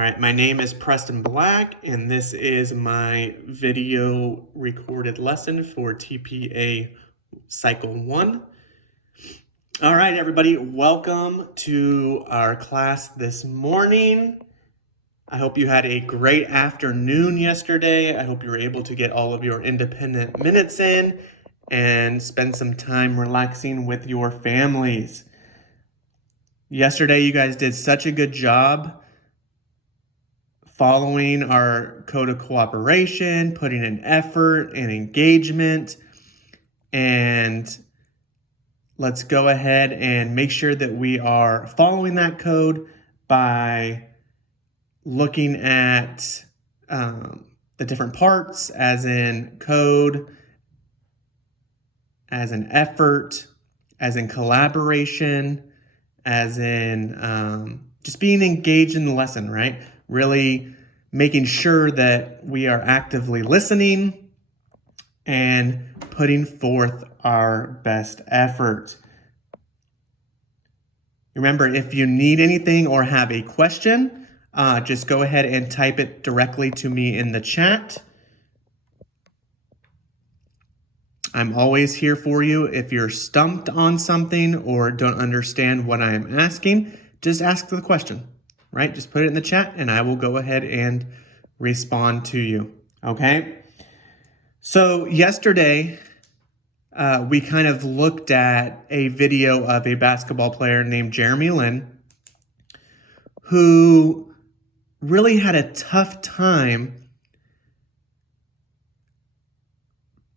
All right, my name is Preston Black, and this is my video recorded lesson for TPA Cycle 1. All right, everybody, welcome to our class this morning. I hope you had a great afternoon yesterday. I hope you were able to get all of your independent minutes in and spend some time relaxing with your families. Yesterday, you guys did such a good job following our code of cooperation, putting in effort and engagement. And let's go ahead and make sure that we are following that code by looking at the different parts, as in code, as in effort, as in collaboration, as in just being engaged in the lesson, right? Really making sure that we are actively listening and putting forth our best effort. Remember, if you need anything or have a question, just go ahead and type it directly to me in the chat. I'm always here for you. If you're stumped on something or don't understand what I am asking, just ask the question, right? Just put it in the chat and I will go ahead and respond to you, okay? So yesterday, we kind of looked at a video of a basketball player named Jeremy Lin, who really had a tough time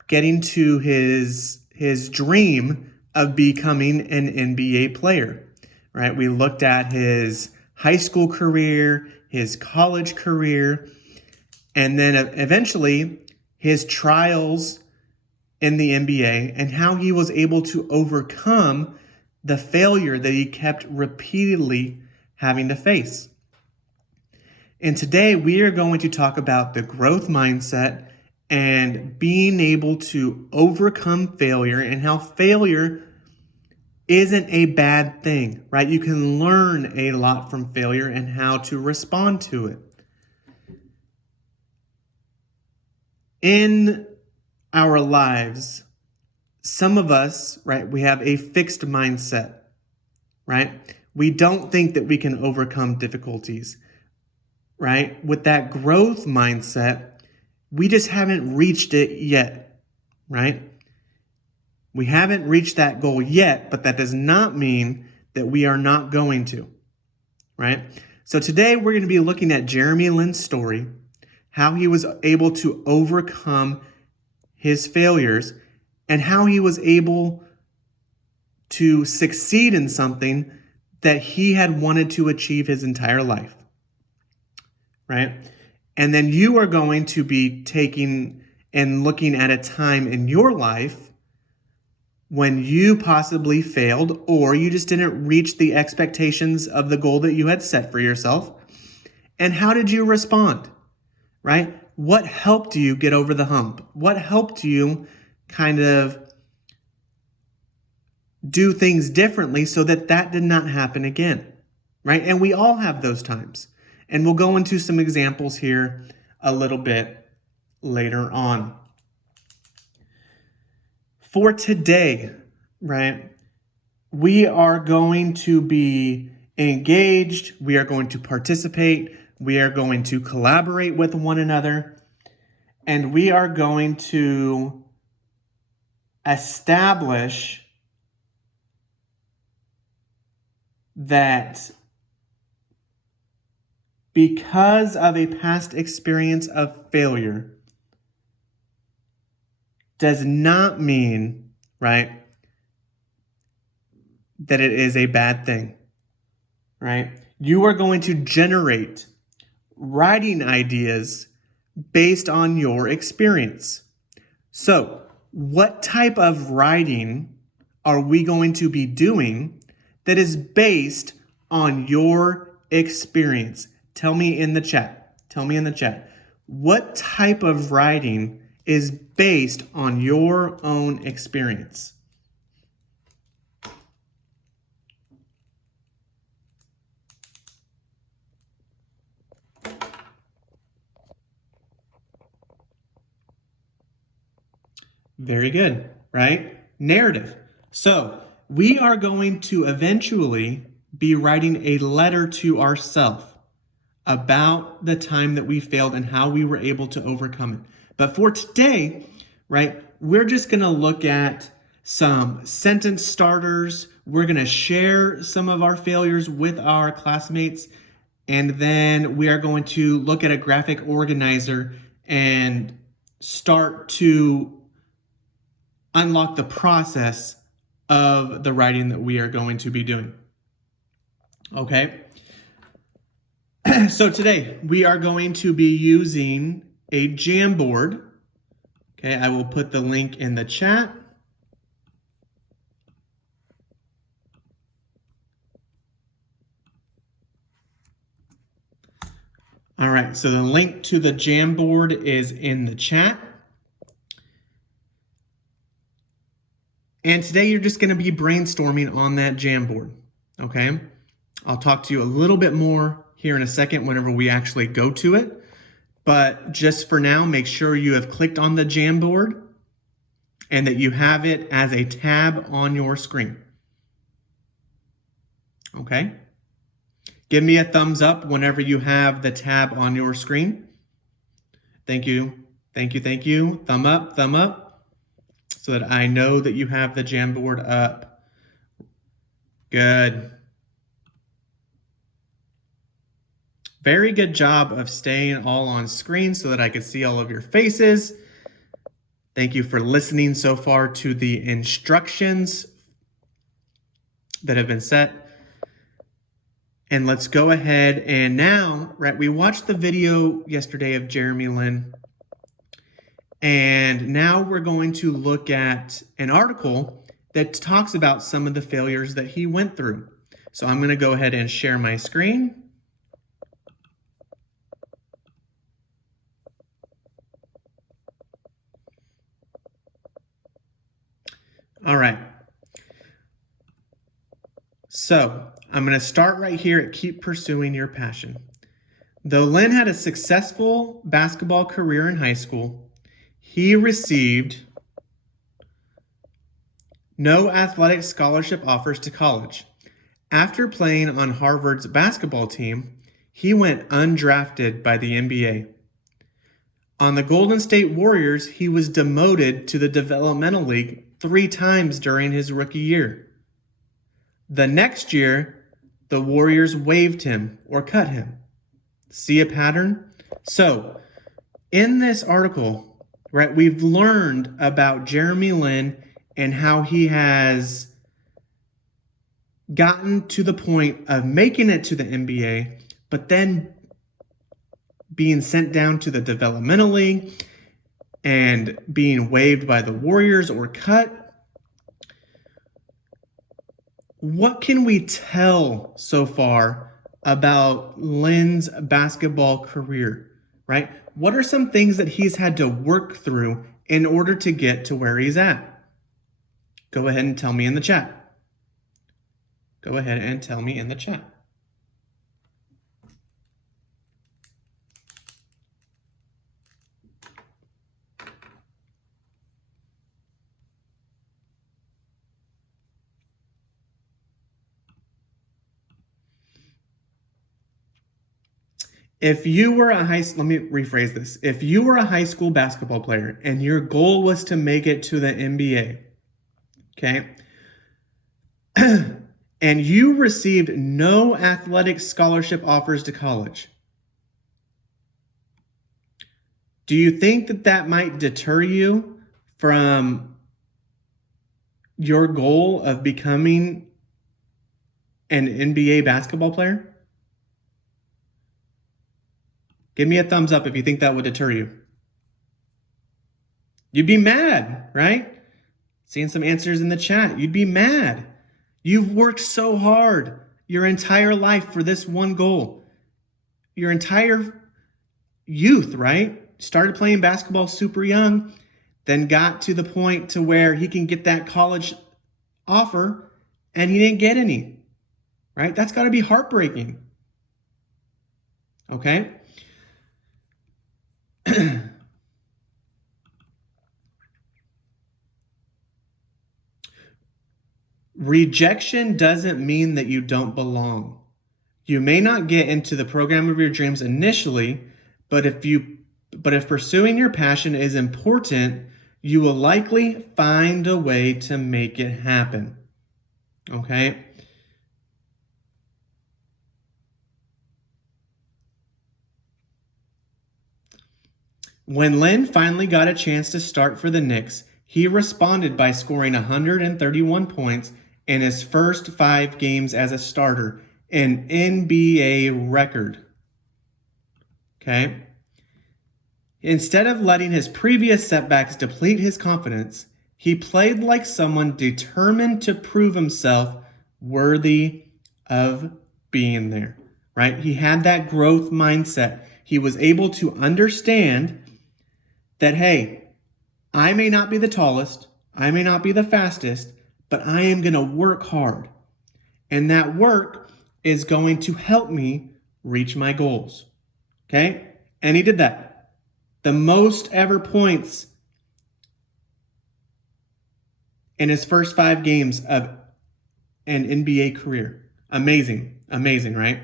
getting to his dream of becoming an NBA player, right? We looked at his high school career, his college career, and then eventually his trials in the NBA and how he was able to overcome the failure that he kept repeatedly having to face. And today we are going to talk about the growth mindset and being able to overcome failure and how failure isn't a bad thing, right? You can learn a lot from failure and how to respond to it. In our lives, some of us, right, we have a fixed mindset, right? We don't think that we can overcome difficulties, right? With that growth mindset, we just haven't reached it yet, right? We haven't reached that goal yet, but that does not mean that we are not going to, right? So today we're going to be looking at Jeremy Lin's story, how he was able to overcome his failures and how he was able to succeed in something that he had wanted to achieve his entire life, right? And then you are going to be taking and looking at a time in your life when you possibly failed or you just didn't reach the expectations of the goal that you had set for yourself. And how did you respond, right? What helped you get over the hump? What helped you kind of do things differently so that that did not happen again, right? And we all have those times. And we'll go into some examples here a little bit later on. For today, right, we are going to be engaged. We are going to participate. We are going to collaborate with one another. And we are going to establish that because of a past experience of failure does not mean, right, that it is a bad thing, right? You are going to generate writing ideas based on your experience. So, what type of writing are we going to be doing that is based on your experience? Tell me in the chat. Tell me in the chat. What type of writing is based on your own experience? Very good, right? Narrative. So we are going to eventually be writing a letter to ourselves about the time that we failed and how we were able to overcome it. But for today, right, we're just going to look at some sentence starters. We're going to share some of our failures with our classmates. And then we are going to look at a graphic organizer and start to unlock the process of the writing that we are going to be doing. Okay. So today we are going to be using a Jamboard. Okay, I will put the link in the chat. All right, so the link to the Jamboard is in the chat. And today you're just going to be brainstorming on that Jamboard, okay? I'll talk to you a little bit more here in a second whenever we actually go to it. But just for now, make sure you have clicked on the Jamboard and that you have it as a tab on your screen. Okay? Give me a thumbs up whenever you have the tab on your screen. Thank you. Thank you. Thank you. Thumb up, so that I know that you have the Jamboard up. Good. Very good job of staying all on screen so that I could see all of your faces. Thank you for listening so far to the instructions that have been set. And let's go ahead and now, right, we watched the video yesterday of Jeremy Lin. And now we're going to look at an article that talks about some of the failures that he went through. So I'm going to go ahead and share my screen. All right. So I'm going to start right here at Keep Pursuing Your Passion. Though Lin had a successful basketball career in high school, he received no athletic scholarship offers to college. After playing on Harvard's basketball team, he went undrafted by the NBA. On the Golden State Warriors, he was demoted to the developmental league 3 times during his rookie year. The next year, the Warriors waived him or cut him. See a pattern? So, in this article, right, we've learned about Jeremy Lin and how he has gotten to the point of making it to the NBA, but then being sent down to the developmental league and being waived by the Warriors or cut. What can we tell so far about Lin's basketball career, right? What are some things that he's had to work through in order to get to where he's at? Go ahead and tell me in the chat. Go ahead and tell me in the chat. Let me rephrase this. If you were a high school basketball player and your goal was to make it to the NBA, okay, and you received no athletic scholarship offers to college, do you think that that might deter you from your goal of becoming an NBA basketball player? Give me a thumbs up if you think that would deter you. You'd be mad, right? Seeing some answers in the chat. You'd be mad. You've worked so hard your entire life for this one goal. Your entire youth, right? Started playing basketball super young, then got to the point to where he can get that college offer and he didn't get any, right? That's got to be heartbreaking. Okay? Rejection doesn't mean that you don't belong. You may not get into the program of your dreams initially, but if pursuing your passion is important, you will likely find a way to make it happen. Okay? When Lynn finally got a chance to start for the Knicks, he responded by scoring 131 points in his first 5 games as a starter, an NBA record. Okay? Instead of letting his previous setbacks deplete his confidence, he played like someone determined to prove himself worthy of being there, right? He had that growth mindset. He was able to understand that, hey, I may not be the tallest, I may not be the fastest, but I am going to work hard. And that work is going to help me reach my goals. Okay? And he did that. The most ever points in his first 5 games of an NBA career. Amazing. Amazing, right?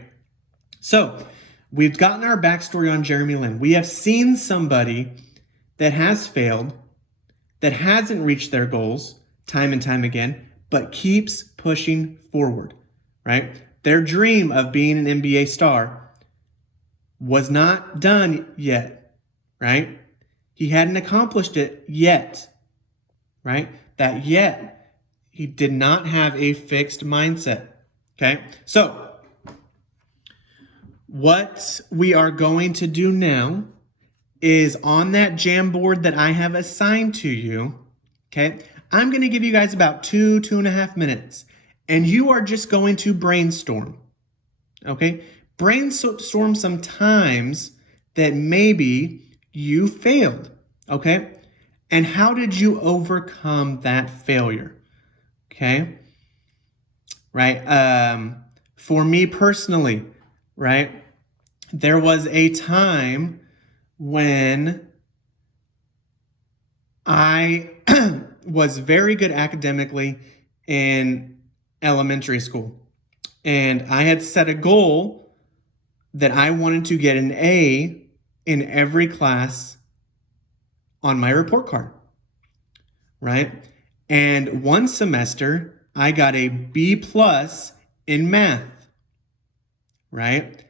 So, we've gotten our backstory on Jeremy Lin. We have seen somebody that has failed, that hasn't reached their goals time and time again, but keeps pushing forward, right? Their dream of being an NBA star was not done yet, right? He hadn't accomplished it yet, right? That yet, he did not have a fixed mindset, okay? So, what we are going to do now is on that Jamboard that I have assigned to you, okay? I'm going to give you guys about 2.5 minutes, and you are just going to brainstorm, okay? Brainstorm some times that maybe you failed, okay? And how did you overcome that failure, okay? Right? For me personally, right, there was a time when I was very good academically in elementary school. And I had set a goal that I wanted to get an A in every class on my report card, right? And one semester, I got a B plus in math, right?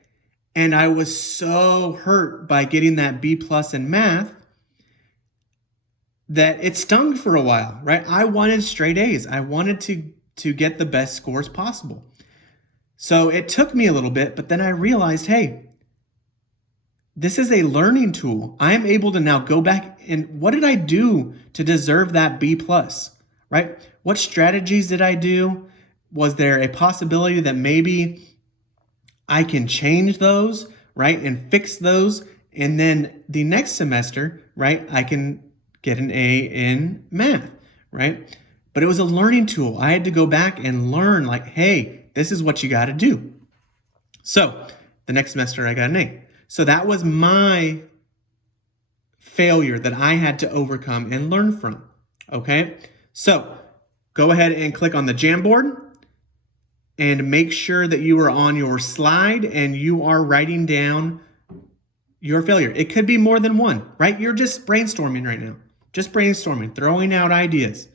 And I was so hurt by getting that B plus in math that it stung for a while, right? I wanted straight A's. I wanted to get the best scores possible. So it took me a little bit, but then I realized, hey, this is a learning tool. I am able to now go back and what did I do to deserve that B plus, right? What strategies did I do? Was there a possibility that maybe I can change those, right? And fix those. And then the next semester, right? I can get an A in math, right? But it was a learning tool. I had to go back and learn like, hey, this is what you got to do. So the next semester I got an A. So that was my failure that I had to overcome and learn from, okay? So go ahead and click on the Jamboard and make sure that you are on your slide and you are writing down your failure. It could be more than one, right? You're just brainstorming right now. Just brainstorming, throwing out ideas,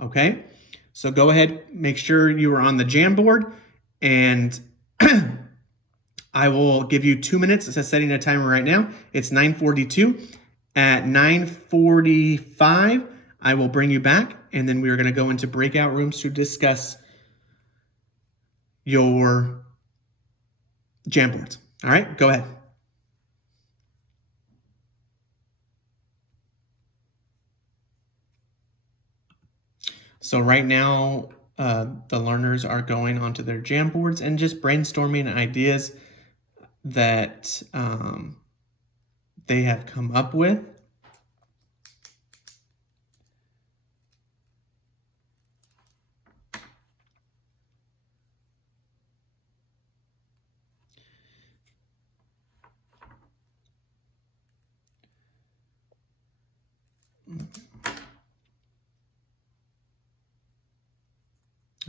okay? So go ahead, make sure you are on the Jamboard, and I will give you 2 minutes. It says setting a timer right now. It's 9:42. At 9:45, I will bring you back, and then we are going to go into breakout rooms to discuss your Jamboards. All right, go ahead. So right now, the learners are going onto their Jamboards and just brainstorming ideas that they have come up with.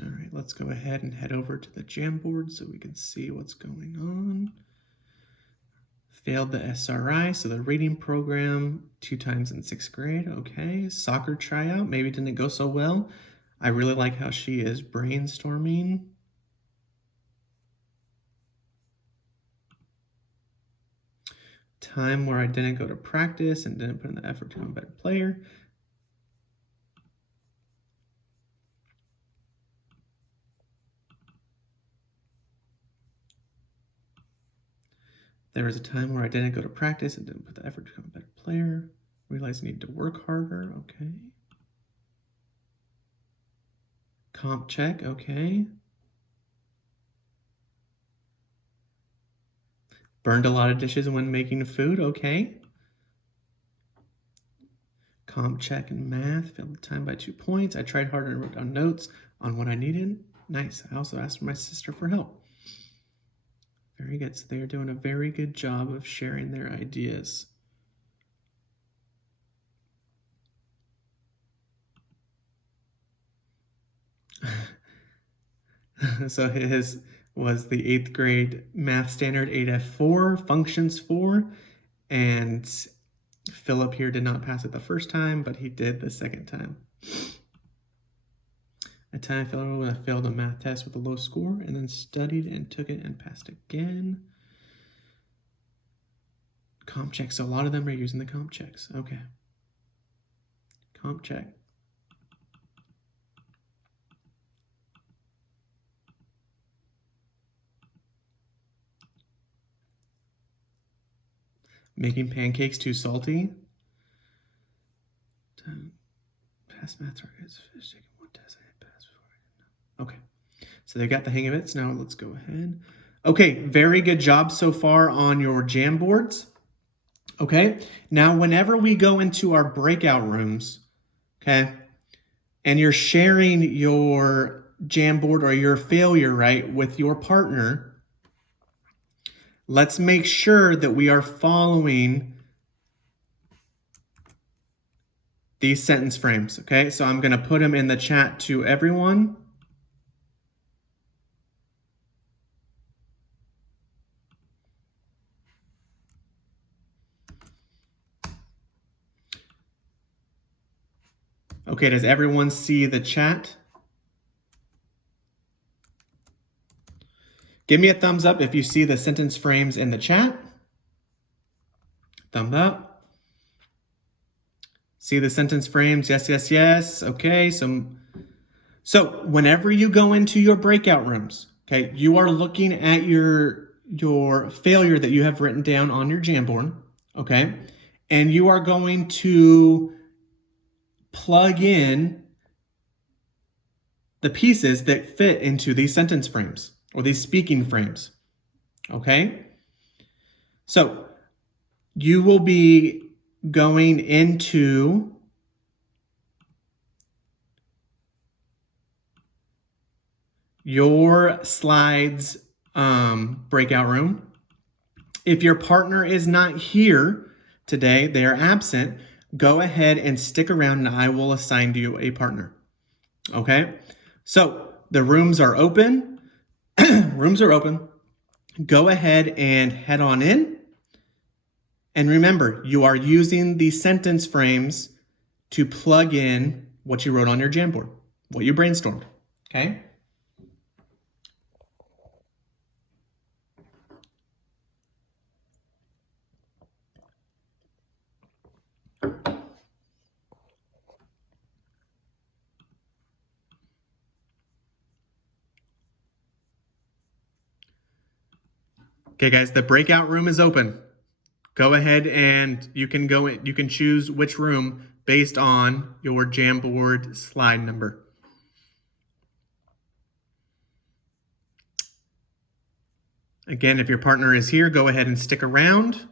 All right, let's go ahead and head over to the Jamboard so we can see what's going on. Failed the SRI, so the reading program 2 times in 6th grade. Okay, soccer tryout, maybe didn't go so well. I really like how she is brainstorming. Time where I didn't go to practice and didn't put in the effort to become a better player. There was a time where I didn't go to practice and didn't put the effort to become a better player. Realized I need to work harder. Okay. Comp check. Okay. Burned a lot of dishes when making food. Okay. Comp check in math. Failed the time by 2 points. I tried harder and wrote down notes on what I needed. Nice. I also asked my sister for help. Very good. So they are doing a very good job of sharing their ideas. So his was the 8th grade math standard 8F4, functions 4, and Philip here did not pass it the first time, but he did the second time. A time I failed a math test with a low score and then studied and took it and passed again. Comp check. So a lot of them are using the comp checks. Okay. Comp check. Making pancakes too salty. Pass math targets. Fish taking 1 test. I had passed before I didn't know. Okay. So they got the hang of it. So now let's go ahead. Okay. Very good job so far on your Jamboards. Okay. Now, whenever we go into our breakout rooms, okay, and you're sharing your Jamboard or your failure, right, with your partner, let's make sure that we are following these sentence frames, okay? So I'm going to put them in the chat to everyone. Okay, does everyone see the chat? Give me a thumbs up if you see the sentence frames in the chat. Thumb up. See the sentence frames? Yes, yes, yes. Okay, so whenever you go into your breakout rooms, okay, you are looking at your failure that you have written down on your Jamboard, okay? And you are going to plug in the pieces that fit into these sentence frames or these speaking frames, okay? So you will be going into your slides breakout room. If your partner is not here today, they are absent, go ahead and stick around and I will assign you a partner. Okay? So the rooms are open. Rooms are open. Go ahead and head on in. And remember, you are using the sentence frames to plug in what you wrote on your Jamboard, what you brainstormed. Okay? Okay, guys, the breakout room is open. Go ahead and you can go in, you can choose which room based on your Jamboard slide number. Again, if your partner is here, go ahead and stick around.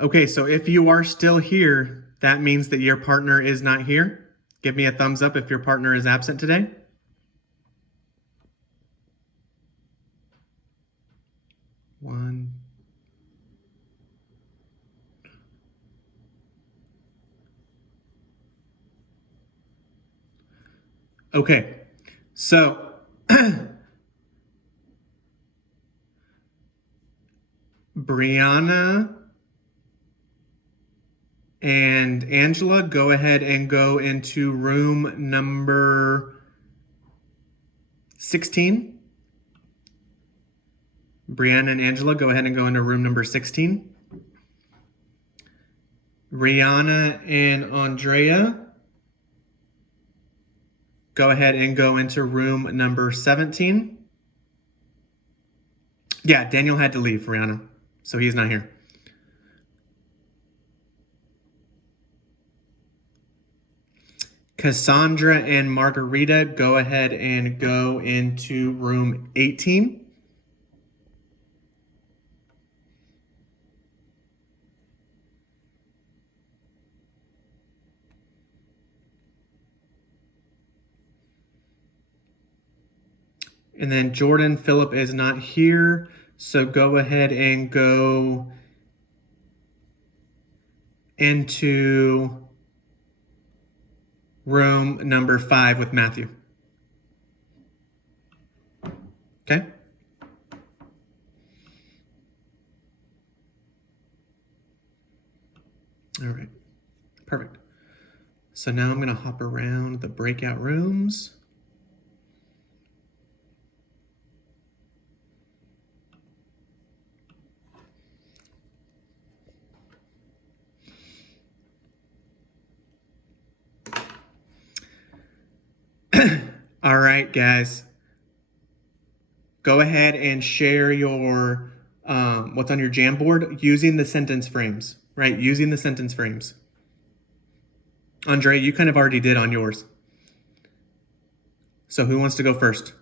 Okay, so if you are still here, that means that your partner is not here. Give me a thumbs up if your partner is absent today. One. Okay, so Brianna and Angela, go ahead and go into room number 16. Brianna and Angela, go ahead and go into room number 16. Rihanna and Andrea, go ahead and go into room number 17. Yeah, Daniel had to leave, Rihanna, so he's not here. Cassandra and Margarita, go ahead and go into room 18. And then Jordan Phillip is not here, so go ahead and go into room number 5 with Matthew. Okay? All right, perfect. So now I'm gonna hop around the breakout rooms. All right, guys. Go ahead and share your what's on your Jamboard using the sentence frames, right? Using the sentence frames. Andre, you kind of already did on yours. So who wants to go first?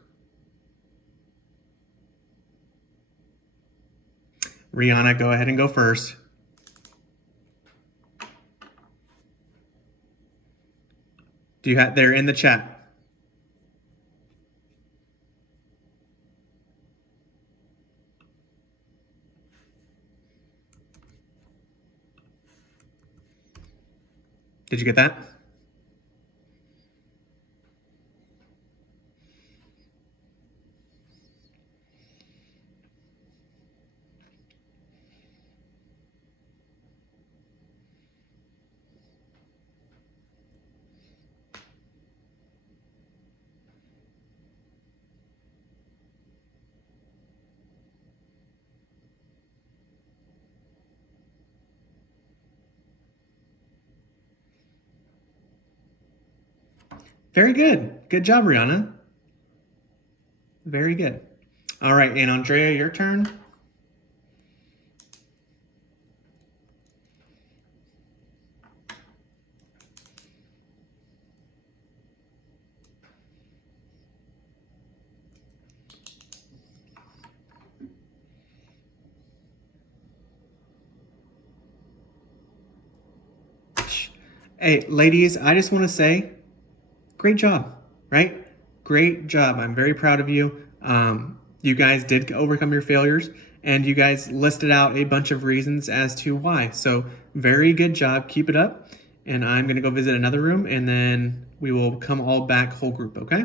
Rihanna, go ahead and go first. Do you have, they're in the chat. Did you get that? Very good. Good job, Rihanna. Very good. All right, and Andrea, your turn. Hey, ladies, I just want to say, great job, right? Great job. I'm very proud of you. You guys did overcome your failures, and you guys listed out a bunch of reasons as to why. So very good job. Keep it up. And I'm going to go visit another room, and then we will come all back whole group, okay?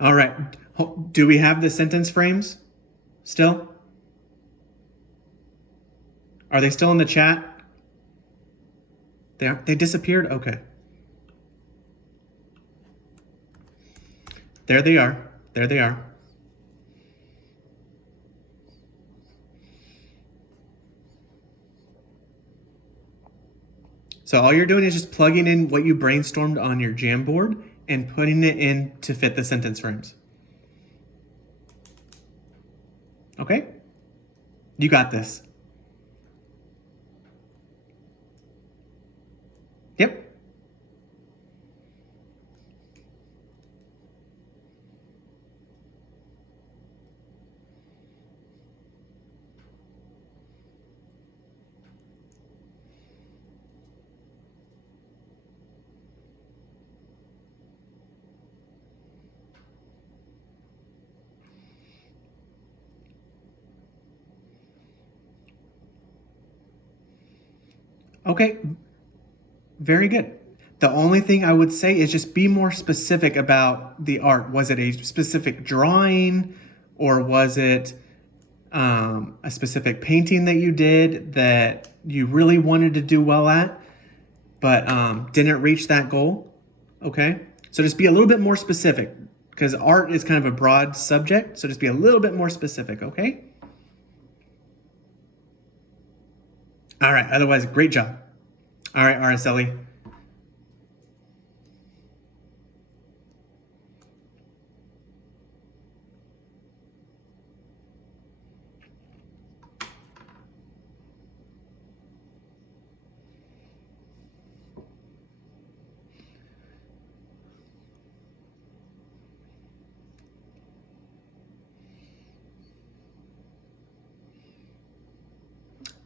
All right. Do we have the sentence frames still? Are they still in the chat? They disappeared? Okay. There they are. There they are. So all you're doing is just plugging in what you brainstormed on your Jamboard and putting it in to fit the sentence frames. Okay? You got this. Okay, very good. The only thing I would say is just be more specific about the art. Was it a specific drawing, or was it a specific painting that you did that you really wanted to do well at, but didn't reach that goal? Okay, so just be a little bit more specific, because art is kind of a broad subject, so just be a little bit more specific, okay? All right, otherwise, great job. All right, Araceli.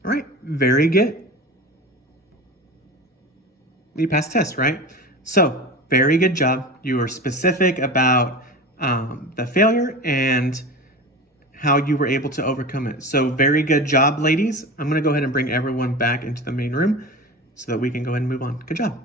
All right, very good. You passed test, right? So, very good job. You were specific about the failure and how you were able to overcome it. So, very good job, ladies. I'm going to go ahead and bring everyone back into the main room so that we can go ahead and move on. Good job.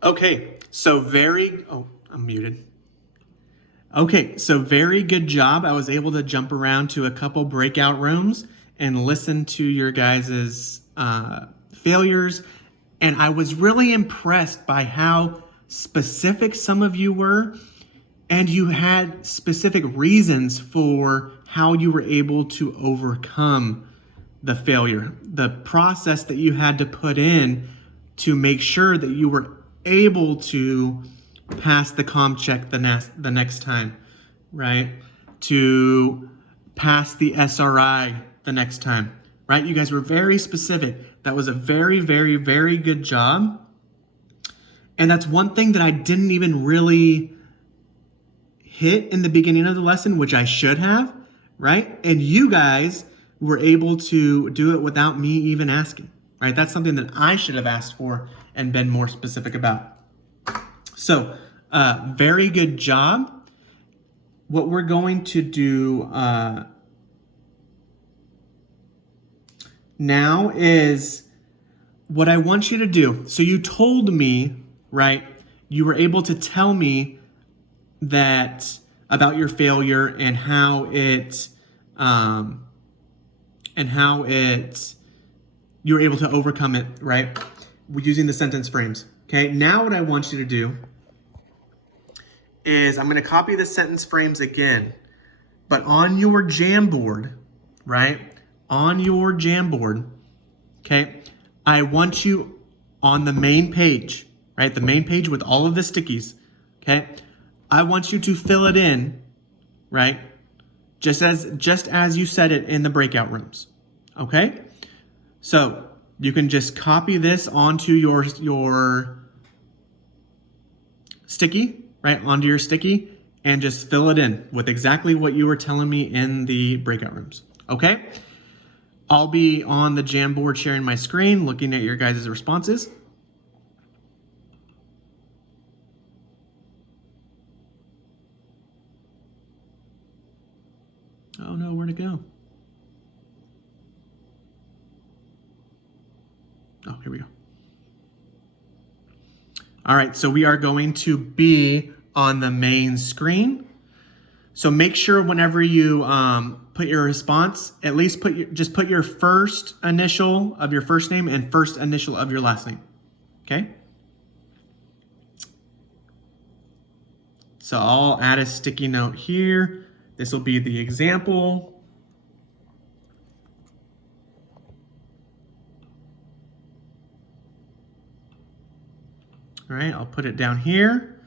Okay, so I'm muted. Okay, so very good job. I was able to jump around to a couple breakout rooms and listen to your guys' failures. And I was really impressed by how specific some of you were. And you had specific reasons for how you were able to overcome the failure, the process that you had to put in to make sure that you were able to pass the comm check the next time, right? To pass the SRI the next time, right? You guys were very specific. That was a very, very, very good job. And that's one thing that I didn't even really hit in the beginning of the lesson, which I should have, right? And you guys were able to do it without me even asking, right? That's something that I should have asked for and been more specific about. So, very good job. What we're going to do now is what I want you to do. So you told me, right? You were able to tell me that about your failure and how it you were able to overcome it, right? Using the sentence frames. Okay, now what I want you to do is I'm going to copy the sentence frames again, but on your Jamboard, right? On your Jamboard, okay? I want you on the main page, right? The main page with all of the stickies, okay? I want you to fill it in, right? Just as you said it in the breakout rooms, okay? So you can just copy this onto your sticky, right? Onto your sticky, and just fill it in with exactly what you were telling me in the breakout rooms, okay? I'll be on the Jamboard sharing my screen, looking at your guys' responses. Oh no, where'd it go? Oh, here we go. All right, so we are going to be on the main screen. So make sure whenever you put your response, at least just put your first initial of your first name and first initial of your last name, okay? So I'll add a sticky note here. This will be the example. All right, I'll put it down here.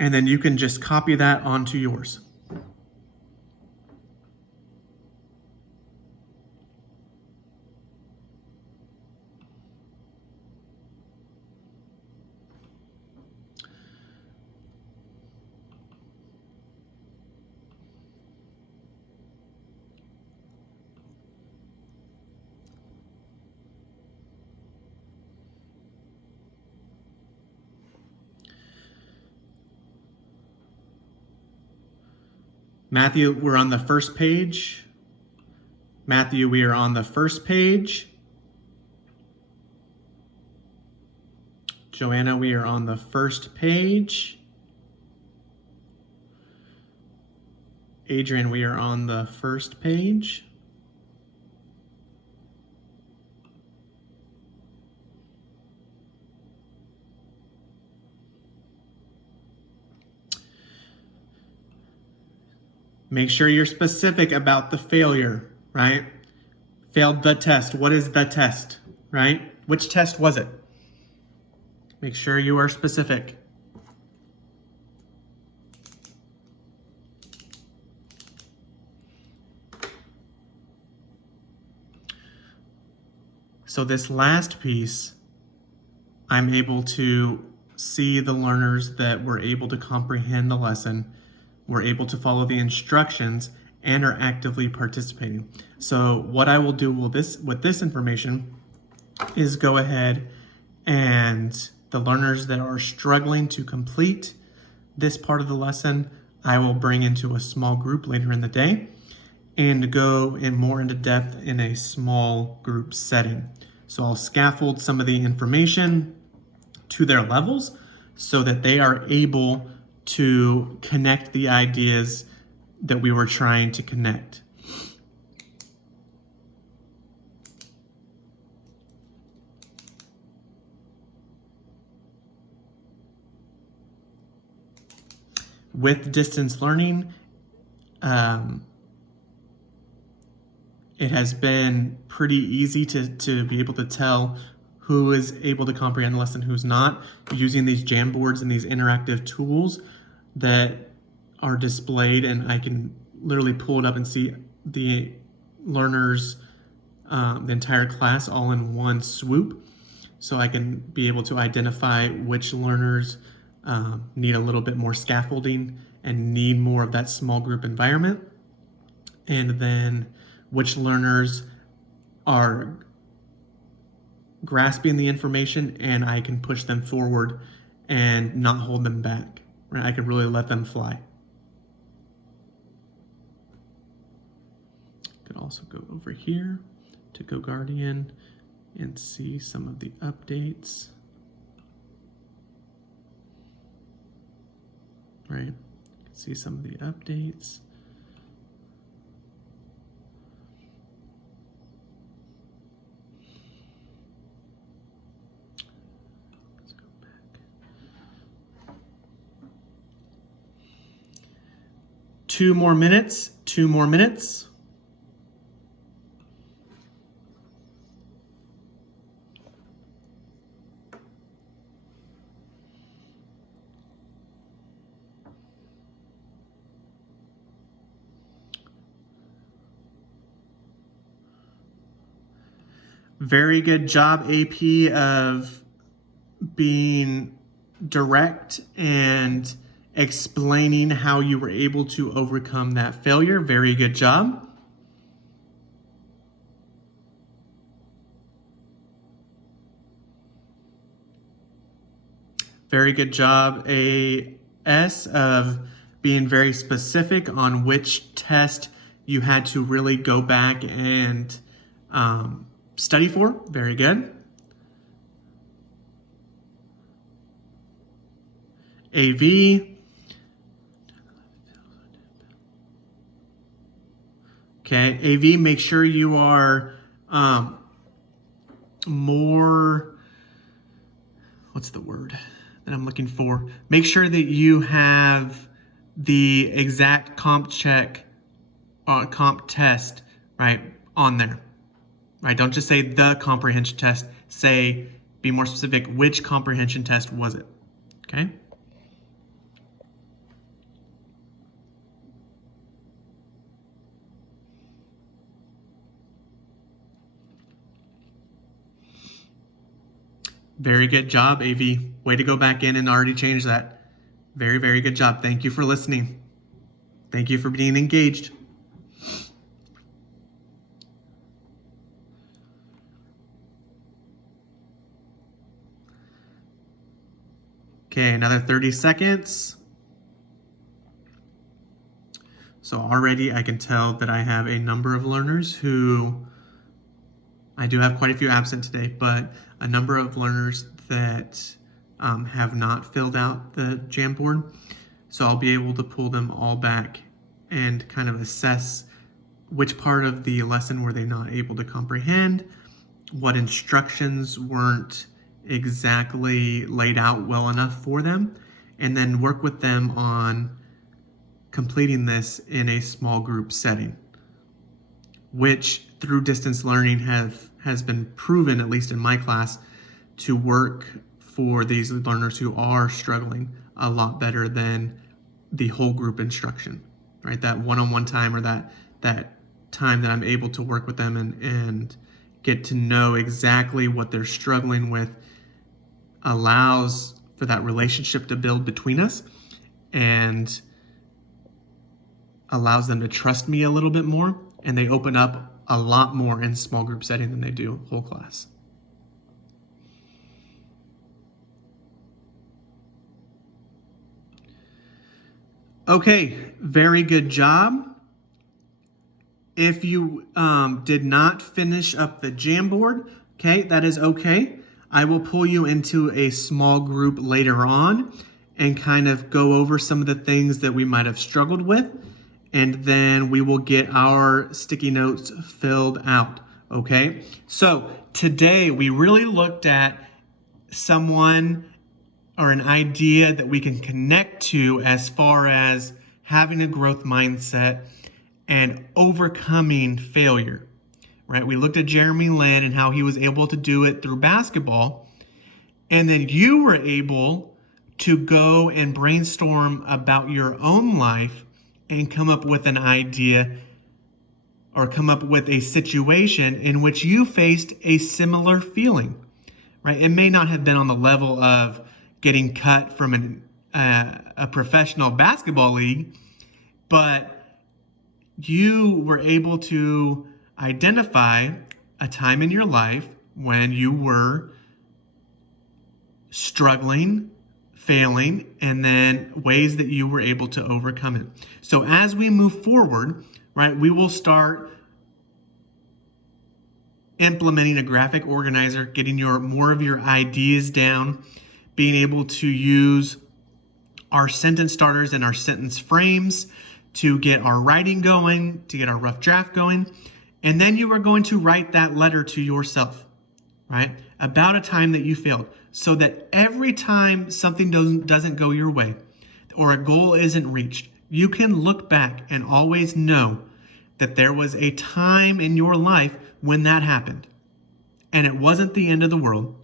And then you can just copy that onto yours. Matthew, we're on the first page. Matthew, we are on the first page. Joanna, we are on the first page. Adrian, we are on the first page. Make sure you're specific about the failure, right? Failed the test. What is the test, right? Which test was it? Make sure you are specific. So this last piece, I'm able to see the learners that were able to comprehend the lesson, were able to follow the instructions, and are actively participating. So what I will do with this information is go ahead and the learners that are struggling to complete this part of the lesson, I will bring into a small group later in the day and go in more into depth in a small group setting. So I'll scaffold some of the information to their levels so that they are able to connect the ideas that we were trying to connect. With distance learning, it has been pretty easy to be able to tell who is able to comprehend the lesson, who's not, using these Jamboards and these interactive tools that are displayed, and I can literally pull it up and see the learners, the entire class all in one swoop. So I can be able to identify which learners need a little bit more scaffolding and need more of that small group environment, and then which learners are grasping the information and I can push them forward and not hold them back, right? I can really let them fly. Could also go over here to GoGuardian and see some of the updates, right? See some of the updates. Let's go back. 2 more minutes, 2 more minutes. Very good job, AP, of being direct and explaining how you were able to overcome that failure. Very good job. Very good job, AS, of being very specific on which test you had to really go back and study for. Very good. AV. Okay, AV, make sure you are more, what's the word that I'm looking for? Make sure that you have the exact comp check, comp test, right, on there. Right, don't just say the comprehension test, say, be more specific, which comprehension test was it, okay? Very good job, AV. Way to go back in and already change that. Very, very good job. Thank you for listening. Thank you for being engaged. Okay, another 30 seconds. So already I can tell that I have a number of learners who, I do have quite a few absent today, but a number of learners that have not filled out the Jamboard. So I'll be able to pull them all back and kind of assess which part of the lesson were they not able to comprehend, what instructions weren't exactly laid out well enough for them, and then work with them on completing this in a small group setting, which through distance learning has been proven, at least in my class, to work for these learners who are struggling a lot better than the whole group instruction, right? That one-on-one time, or that time that I'm able to work with them and get to know exactly what they're struggling with, allows for that relationship to build between us and allows them to trust me a little bit more, and they open up a lot more in small group setting than they do whole class. Okay, very good job. If you did not finish up the Jamboard, okay, that is okay. I will pull you into a small group later on and kind of go over some of the things that we might have struggled with, and then we will get our sticky notes filled out, okay? So today we really looked at someone or an idea that we can connect to as far as having a growth mindset and overcoming failure, right? We looked at Jeremy Lin and how he was able to do it through basketball. And then you were able to go and brainstorm about your own life and come up with an idea or come up with a situation in which you faced a similar feeling, right? It may not have been on the level of getting cut from a professional basketball league, but you were able to identify a time in your life when you were struggling, failing, and then ways that you were able to overcome it. So as we move forward, right, we will start implementing a graphic organizer, getting more of your ideas down, being able to use our sentence starters and our sentence frames to get our writing going, to get our rough draft going. And then you are going to write that letter to yourself, right? About a time that you failed, so that every time something doesn't go your way or a goal isn't reached, you can look back and always know that there was a time in your life when that happened. And it wasn't the end of the world.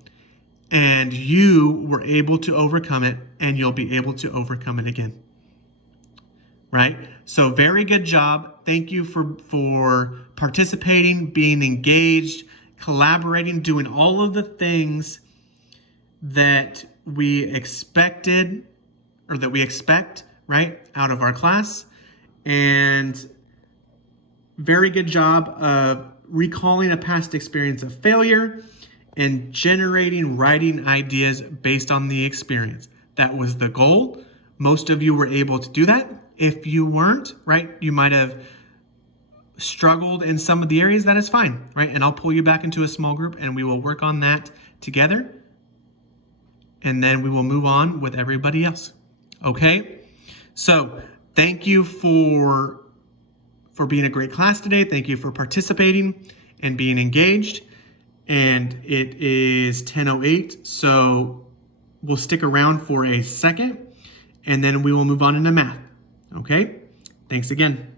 And you were able to overcome it, and you'll be able to overcome it again. Right? So very good job. Thank you for participating, being engaged, collaborating, doing all of the things that we expected or that we expect, right, out of our class. And very good job of recalling a past experience of failure and generating writing ideas based on the experience. That was the goal. Most of you were able to do that. If you weren't, right, you might have struggled in some of the areas. That is fine, right? And I'll pull you back into a small group and we will work on that together. And then we will move on with everybody else. Okay? So thank you for being a great class today. Thank you for participating and being engaged. And it is 10:08, so we'll stick around for a second and then we will move on into math. Okay? Thanks again.